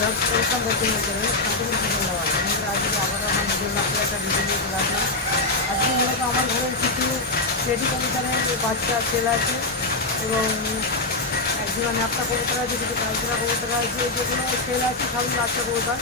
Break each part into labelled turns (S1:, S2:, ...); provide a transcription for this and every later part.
S1: Chicken lover আমাদের আজকে আবার নিজের মাত্র একটা ভিডিও নিয়ে চলে আসলাম আজকে আমার ঘরে কিছু পেটি কবিতারের বাচ্চা ছেলে আছে এবং একজোড়া ন্যাপটা কবুতর আছে কিছু কালচরা কবুতর আছে যেগুলো ছেলে আছে সবই বাচ্চা কবুতর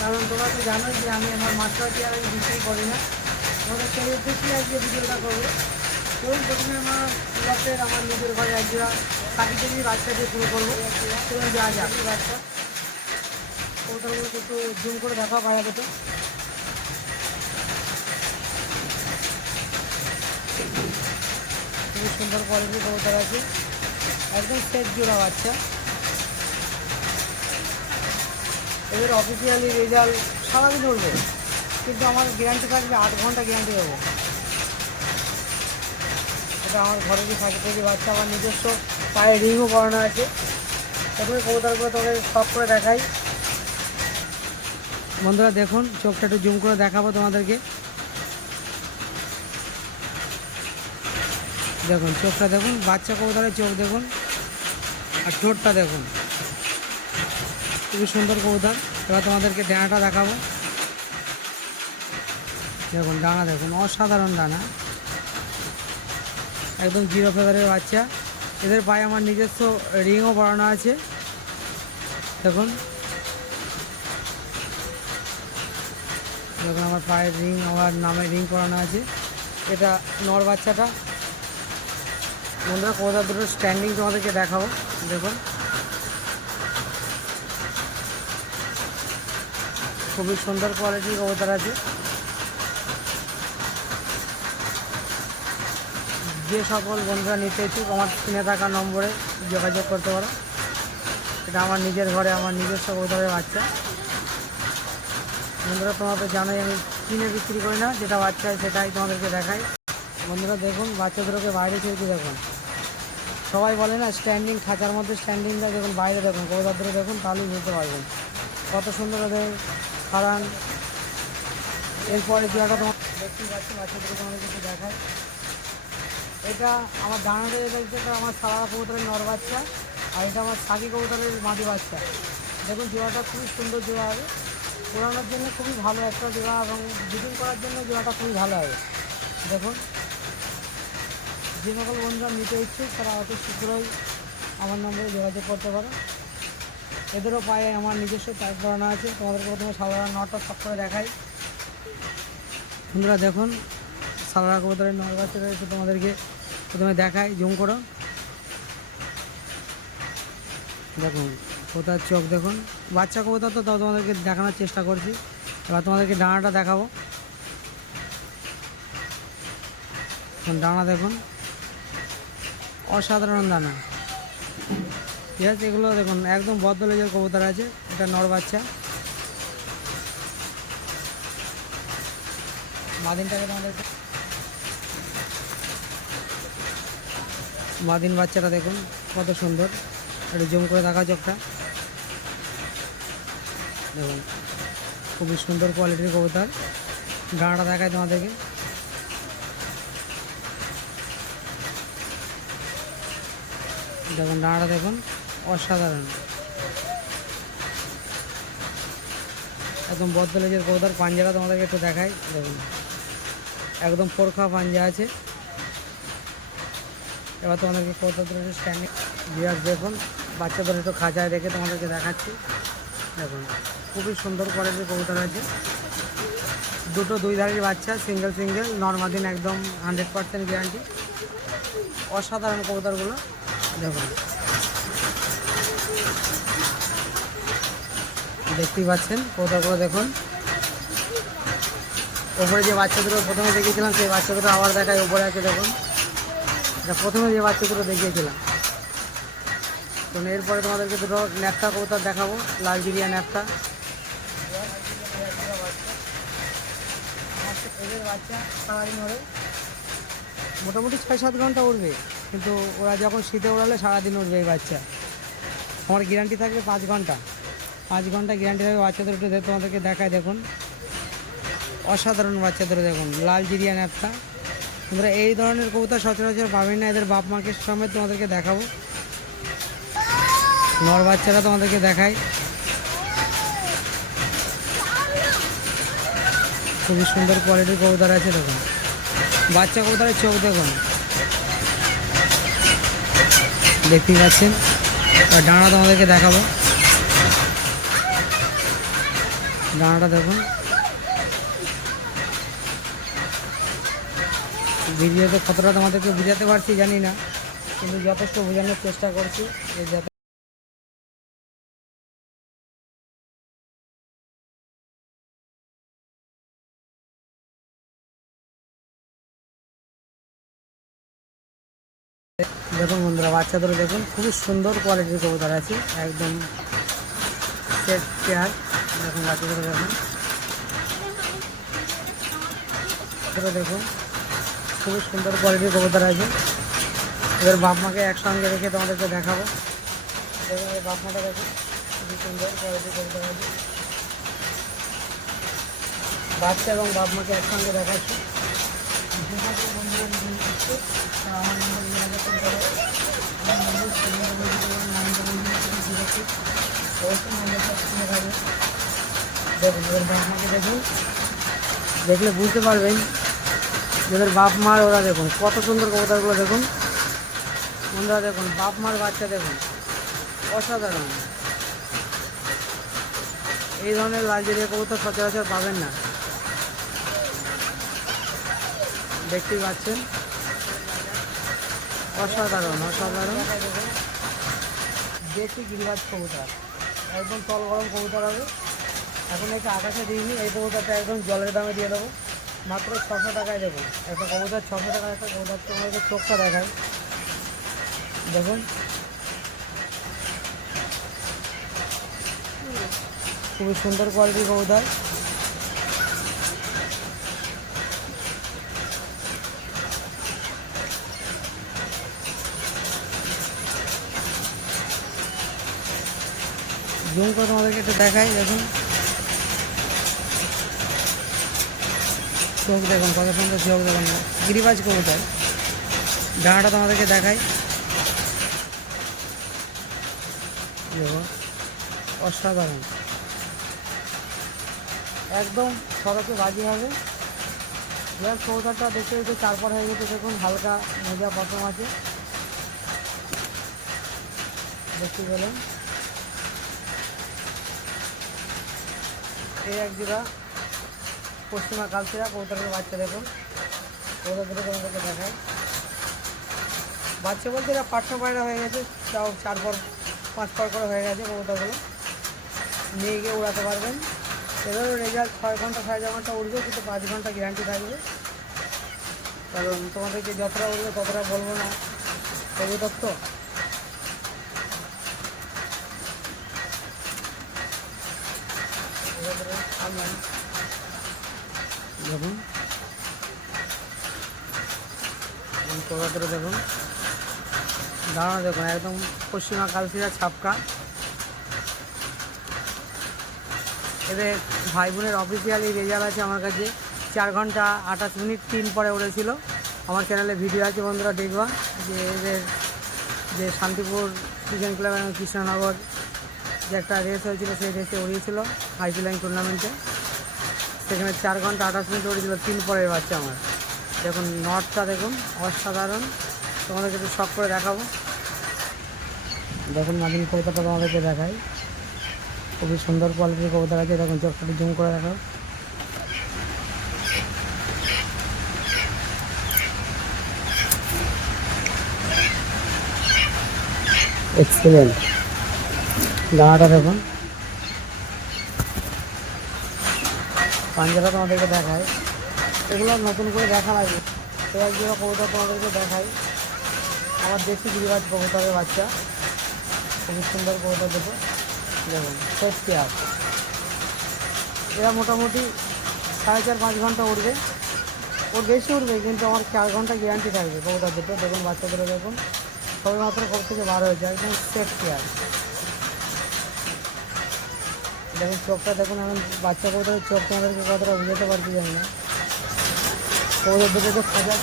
S1: কারণ তোমরা তো জানো যে আমি আমার মাস্টার চেয়ার আমি বিক্রি করি না তোমাদের সেই উদ্দেশ্যে আজকে ভিডিওটা করব এবং প্রথমে আমার আমার নিজের ঘরে একজোড়া কাটি কেজি বাচ্চা দিয়ে শুরু করব। এবং যা যাক। বাচ্চা কবুতরগুলো একটু জুম করে দেখা পাওয়া যেত খুবই সুন্দর কোয়ালিটির কবুতর আছে একদম সেট জোড়া বাচ্চা এদের অফিসিয়ালি রেজাল্ট সারাদিন উঠবে কিন্তু আমার গ্যারান্টি থাকবে আট ঘণ্টা গ্যারান্টি দেবো এটা আমার ঘরেরই থাকে তৈরি বাচ্চা আমার নিজস্ব পায়ে রিংও করানো আছে প্রথমে কবুতরগুলো তোমাদের সব করে দেখাই বন্ধুরা দেখুন, চোখটা একটু জুম করে দেখাবো তোমাদেরকে। দেখুন, চোখটা দেখুন, বাচ্চা কবুতরের চোখ দেখুন, আর ঠোঁটটা দেখুন। খুবই সুন্দর কবুতর। এবার তোমাদেরকে ডানাটা দেখাবো। দেখুন, ডানা দেখুন, অসাধারণ ডানা। একদম জিরো ফেভারের বাচ্চা। এদের পায়ে আমার নিজস্ব রিংও পরানো আছে। দেখুন দেখুন আমার পায়ের রিং আমার নামে রিং করানো আছে। এটা নর বাচ্চাটা। বন্ধুরা কবুতর দুটো স্ট্যান্ডিং তোমাদেরকে দেখাবো। দেখুন। খুবই সুন্দর কোয়ালিটির কবুতর আছে। যে সকল বন্ধুরা নিতে ইচ্ছুক, আমার কিনে থাকা নম্বরে যোগাযোগ করতে পারো। এটা আমার নিজের ঘরে, আমার নিজস্ব কবুতরের বাচ্চা। বন্ধুরা, তোমাদের জানাই আমি কিনে বিক্রি করি না, যেটা বাচ্চা হয় সেটাই তোমাদেরকে দেখাই। বন্ধুরা, দেখুন, বাচ্চাদেরকে বাইরে চলতে দেখুন। সবাই বলে না স্ট্যান্ডিং খাঁচার মধ্যে স্ট্যান্ডিংটা দেখুন, বাইরে দেখুন, কবুতরদের দেখুন, তাহলেই বুঝতে পারবেন। কত সুন্দর ওদের কারণ এরপরে জায়গাটা তোমার দেখতেই পাচ্ছি বাচ্চাদেরকে তোমাদের কিছু দেখায় এটা আমার ডানাতে এটা আমার সারা কবুতরের নর বাচ্চা, আর এটা আমার সাকি কবুতরের মাদি বাচ্চা। দেখুন, জোড়াটা খুবই সুন্দর জোড়া হবে। পোড়ানোর জন্য খুবই ভালো একটা জোড়া এবং ব্রিডিং করার জন্য জোড়াটা খুবই ভালো হবে। দেখুন, যে সকল বন্ধুরা নিতে ইচ্ছুক তারা অতি শীঘ্রই আমার নম্বরে যোগাযোগ করতে পারো। এদেরও পায়ে আমার নিজস্ব পাইপ করানো আছে। তোমাদেরকে প্রথমে সাধারণ নটা সব করে দেখাই। বন্ধুরা, দেখুন সাদা কবুতরের নর বাচ্চা রয়েছে তোমাদেরকে প্রথমে দেখাই জুম করো। দেখুন কোথার চোখ দেখুন। বাচ্চা কবুতর তো তাও তোমাদেরকে দেখানোর চেষ্টা করছি। এবার তোমাদেরকে ডানাটা দেখাবো। ডানা দেখুন। অসাধারণ দানা ঠিক আছে, এগুলো দেখুন, একদম বদ্ধ লেজের কবুতর আছে। এটা নর বাচ্চা। মাদিনটাকে তোমাদেরকে মাদিন বাচ্চাটা দেখুন, কত সুন্দর। একটু জুম করে দেখা চোখটা। দেখুন, খুবই সুন্দর কোয়ালিটির কবুতর। ডানাটা দেখায় তোমাদেরকে। দেখুন, ডানাটা দেখুন, অসাধারণ। একদম বদ্ধ লেজের কবুতর, পাঞ্জাটা তোমাদেরকে একটু দেখাই। দেখুন, একদম পোরখা পাঞ্জা আছে। এবার তোমাদেরকে কবুতর স্ট্যান্ডিং বিরাট দেখুন, বাচ্চাদের একটু খাঁচায় রেখে তোমাদেরকে দেখাচ্ছি। দেখুন, খুবই সুন্দর কোয়ালিটির কবুতর আছে। দুটো দুই ধারের বাচ্চা সিঙ্গেল সিঙ্গেল নর্মাদিন একদম হান্ড্রেড পার্সেন্ট গ্যারান্টি অসাধারণ কবুতরগুলো, দেখুন। দেখতেই পাচ্ছেন কবুতরগুলো, দেখুন। ওপরে যে বাচ্চা দুটো প্রথমে দেখিয়েছিলাম, সেই বাচ্চা দুটো আবার দেখায়, ওপরে আছে, দেখুন। প্রথমে যে বাচ্চা দুটো দেখিয়েছিলাম। তো এরপরে তোমাদেরকে দুটো ন্যাপটা কবুতর দেখাবো লালজিরিয়া ন্যাপটা। বাচ্চা সারাদিন হবে মোটামুটি ছয় সাত ঘণ্টা উঠবে কিন্তু ওরা যখন শীতে উড়ালে সারাদিন উঠবে এই বাচ্চা। আমার গ্যারান্টি থাকবে পাঁচ ঘণ্টা। পাঁচ ঘণ্টা গ্যারান্টি থাকবে বাচ্চাদের দে- তোমাদেরকে দেখায় দেখুন। অসাধারণ বাচ্চাদের দেখুন, লাল জিরিয়া ন্যাপটা। তোমরা এই ধরনের কবুতর সচরাচর পাবেন না, এদের বাপ মাকে সময় তোমাদেরকে দেখাবো। নর বাচ্চারা তোমাদেরকে দেখায় খুবই সুন্দর কোয়ালিটির কবুতর আছে, দেখুন। বাচ্চা কবুতরের চোখ দেখুন। দেখতেই পাচ্ছেন। আর ডানা তোমাদেরকে দেখাবো। ডানাটা দেখুন। ভিডিওতে কতটা তোমাদেরকে বোঝাতে পারছি জানি না, কিন্তু যথেষ্ট বোঝানোর চেষ্টা করছি। যাতে বাচ্চাদের দেখুন, খুবই সুন্দর কোয়ালিটির কবুতর আছে, একদম সেট চেয়ার দেখুন বাচ্চাদের দেখুন। এগুলো দেখুন, খুবই সুন্দর কোয়ালিটির কবুতর আছে। এবার বাপ মাকে একসঙ্গে রেখে তোমাদেরকে দেখাবো। দেখুন এই বাপ মাটা দেখুন, খুবই সুন্দর কোয়ালিটির কবুতর আছে। বাচ্চা এবং বাপ মাকে একসঙ্গে দেখাচ্ছি। বন্ধুরা আমার দেখুন দেখলে বুঝতে পারবেন যাদের বাপ মার ওরা দেখুন, কত সুন্দর কবুতরগুলো দেখুন। বন্ধুরা দেখুন, বাপ মার বাচ্চা দেখুন, অসাধারণ। এই ধরনের লালজেরিয়া কবুতর সচরাচর পাবেন না। দেখতেই পাচ্ছেন। অসাধারণ অসাধারণ। দেশি গিরিবাজ কবুতর। একদম তল গরম কবুতর হবে। এখন একটু আকাশে দিইনি, এই কবুতরটা একদম জলের দামে দিয়ে দেবো। মাত্র ছশো টাকায় দেবো। একটা কবুতর ছশো টাকার একটা কবুতর তোমাদেরকে চোখটা দেখায়। দেখুন। খুবই সুন্দর কোয়ালিটির কবুতর। জুম করে তোমাদেরকে একটু দেখাই, দেখুন। চোখ দেখুন, কত সুন্দর চোখ দেখুন। গিরিবাজ কবুতর। ডানাটা তোমাদেরকে দেখাই। দেখো অসাধারণ। একদম সড়কে বাজি হবে। এবার কবুতরটা দেখতে দেখতে চারপর হয়ে গেছে, দেখুন, হালকা মজা পশম আছে। দেখতে পেলেন। এই এক জোড়া পশ্চিমা কালচিরা কবুতরের বাচ্চা দেখুন। কবুতর দুটো তোমাদেরকে দেখায় বাচ্চা বলতে এরা পাটনা পায়রা হয়ে গেছে, তাও চার পর, পাঁচ পর করে হয়ে গেছে কবুতরগুলো। নিয়ে গিয়ে উড়াতে পারবেন। এবারও রেজাল্ট ছয় ঘণ্টা সাড়ে চার ঘণ্টা উঠবে কিন্তু পাঁচ ঘণ্টা গ্যারান্টি থাকবে। কারণ তোমাদেরকে যতটা উঠবে ততটা বলব না। কবুতর তো। দেখুন কবুতরে দেখুন। দাঁড়ানো দেখুন, একদম পশ্চিমা কালচিরা ছাপকা। এদের ভাই বোনের অফিসিয়ালি রেজাল্ট আছে আমার কাছে। চার ঘণ্টা আঠাশ মিনিট তিন পরে উড়েছিল আমার চ্যানেলে ভিডিও আছে বন্ধুরা, দেখবা। যে এদের যে শান্তিপুর চিকেন ক্লাব এবং কৃষ্ণনগর। যে একটা রেস হয়েছিল, সেই রেসে উড়িয়েছিল হাইপি লাইন টুর্নামেন্টে সেখানে চার ঘণ্টা আঠাশ মিনিট উড়েছিল তিন পরের বাচ্চা আমার। দেখুন নটটা দেখুন, অসাধারণ। তোমাদেরকে একটু শখ করে দেখাবো। দেখুন মাদিন কবিতাটা তোমাদেরকে দেখাই। খুবই সুন্দর কোয়ালিটির কবুতর আছে। দেখুন চোখটা জুম করে দেখাও। এক্সিলেন্ট দানাটা দেখুন। পাঞ্জাটা তোমাদেরকে দেখায় এগুলো নতুন করে দেখা লাগে তো এক কবুতর তোমাদেরকে দেখাই আমার দেশি গিরিবাজ কবুতরের বাচ্চা। খুবই সুন্দর কবুতর দেখো। দেখুন সেট কেয়ার এরা মোটামুটি সাড়ে চার পাঁচ ঘণ্টা উঠবে ওর বেশি উঠবে কিন্তু আমার চার ঘণ্টা গ্যারান্টি থাকবে কবুতর দুটো। দেখুন বাচ্চাদের দেখুন। সবে মাত্র কব থেকে বার হয়েছে, একদম সেফ কেয়ার দেখুন, চোখটা দেখুন, এখন বাচ্চা কবুতরের চোখ তোমাদেরকে কতটা বুঝাতে পারছি জানি না। কবুতর তো সাজা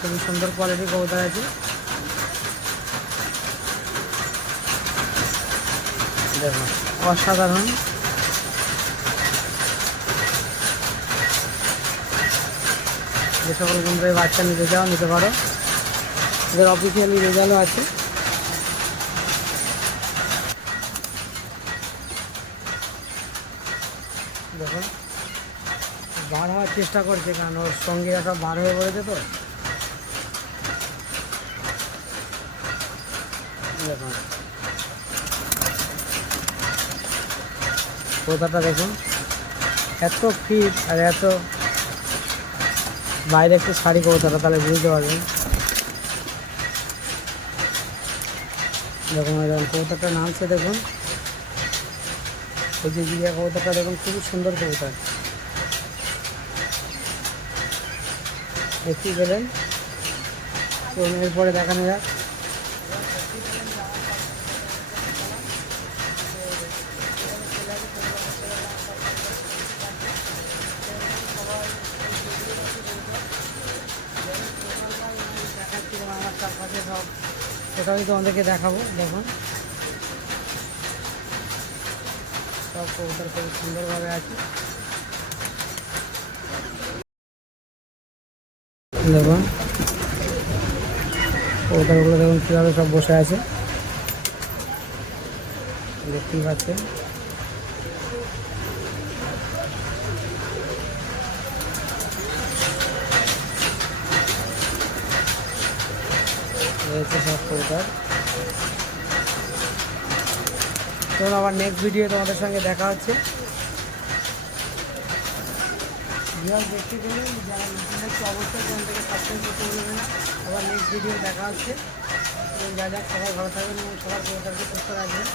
S1: খুবই সুন্দর কোয়ালিটি কবুতর আছে। দেখুন, অসাধারণ। যে সকল বন্ধুরা বাচ্চা নিতে যাও, নিতে পারো। এদের অফিসিয়ালি রেজাল্টও আছে। দেখুন বার হওয়ার চেষ্টা করছে, কারণ ওর সঙ্গে সব বার হয়ে পড়েছে তো। দেখুন কোথাটা দেখুন। এত ফিট আর এত বাইরে একটু শাড়ি কৌতাটা তাহলে বুঝতে পারবেন দেখুন এরকম কৌতাটা নামছে, দেখুন। ওই যে কৌতাটা দেখুন খুবই সুন্দর কৌতা দেখতেই পেলেন এরপরে দেখানো যাক দেখাচ্ছি এবং চারপাশে সব। সেটাও তোমাদেরকে দেখাবো দেখুন সব কবুতর খুব সুন্দরভাবে আছে। দেখুন কবুতরগুলো দেখুন কীভাবে সব বসে আছে। দেখতেই পাচ্ছেন। রয়েছে সব তখন আবার নেক্সট ভিডিও তোমাদের সঙ্গে দেখা হচ্ছে। দেখতে গেলে যারা নতুন হচ্ছে অবশ্যই তোমার থেকে সাবস্ক্রাইব করতে বলবে না। আবার নেক্সট ভিডিও দেখা হচ্ছে। এবং যা যা সবাই ভালো থাকবেন এবং সবার কবুতরকে সুস্থ রাখবেন।